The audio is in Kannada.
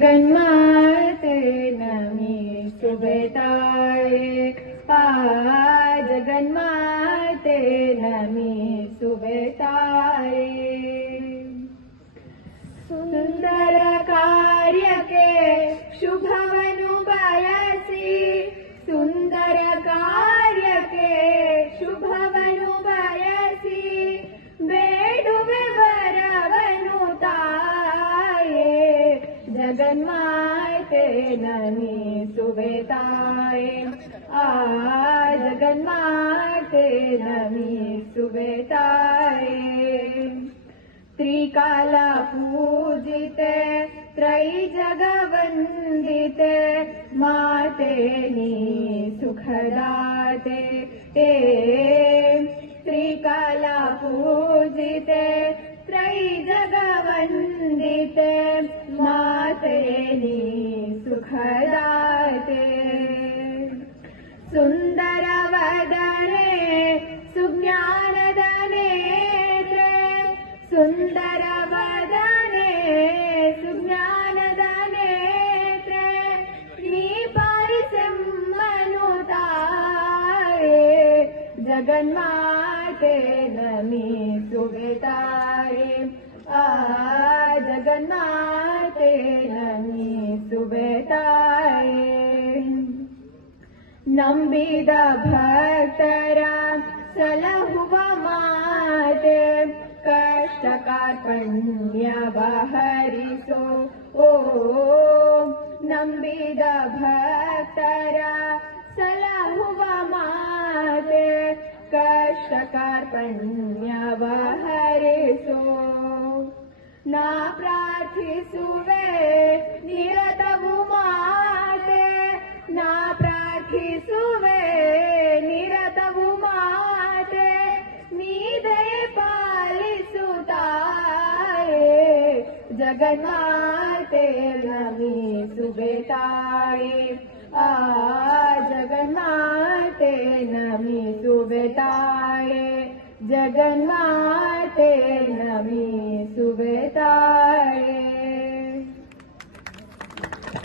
जगन्माते नमी सुबेताये जगन्माते नमी सुबेताये सुंदर कार्य के शुभवनु बयसी सुंदर कार्य के शुभवनु बयसी ಬೇಡುವೆ ವರವನು ತಾಯೇ जगन्माते नमी सुबेताये जगन्माते नमी सुबेताये त्रिकाल पूजिते त्रयी जगवंदिते माते नी सुखदाते त्रिकाल पूजिते त्रयी जगवंदिते माते नी सुखदाते सुंदर वदने सुज्ञानद नेत्रे सुंदर वदने सुज्ञानद नेत्रे नी परिसम्मनुताये जगन्माते नमी सुबेताये जगन्माते नमी सुबेताये ನಂಬಿದ ಭಕ್ತರ ಸಲಹುವ ಮಾತೆ ಕಷ್ಟ ಕಾರ್ಪಣ್ಯವ ಹರಿಸೋ ನಂಬಿದ ಭಕ್ತರ ಸಲಹುವ ಮಾತೆ ಕಷ್ಟ ಕಾರ್ಪಣ್ಯವ ಹರಿಸೋ ನಾ ಪ್ರಾರ್ಥಿಸುವೆ ನಿರತವು ಮಾತೆ ನಾ ಪ್ರಾರ್ಥಿಸುವೆ ನಿರತವು ಮಾತೆ ನೀದೇ ಪಾಲಿಸುತ್ತಾಯೇ ಜಗನ್ಮಾತೆ ನಮಿ ಸುಬೆತಾಯೇ ಜಗನ್ಮಾತೆ ನಮಿ ಸುಬೆತಾಯೇ ಜಗನ್ಮಾತೆ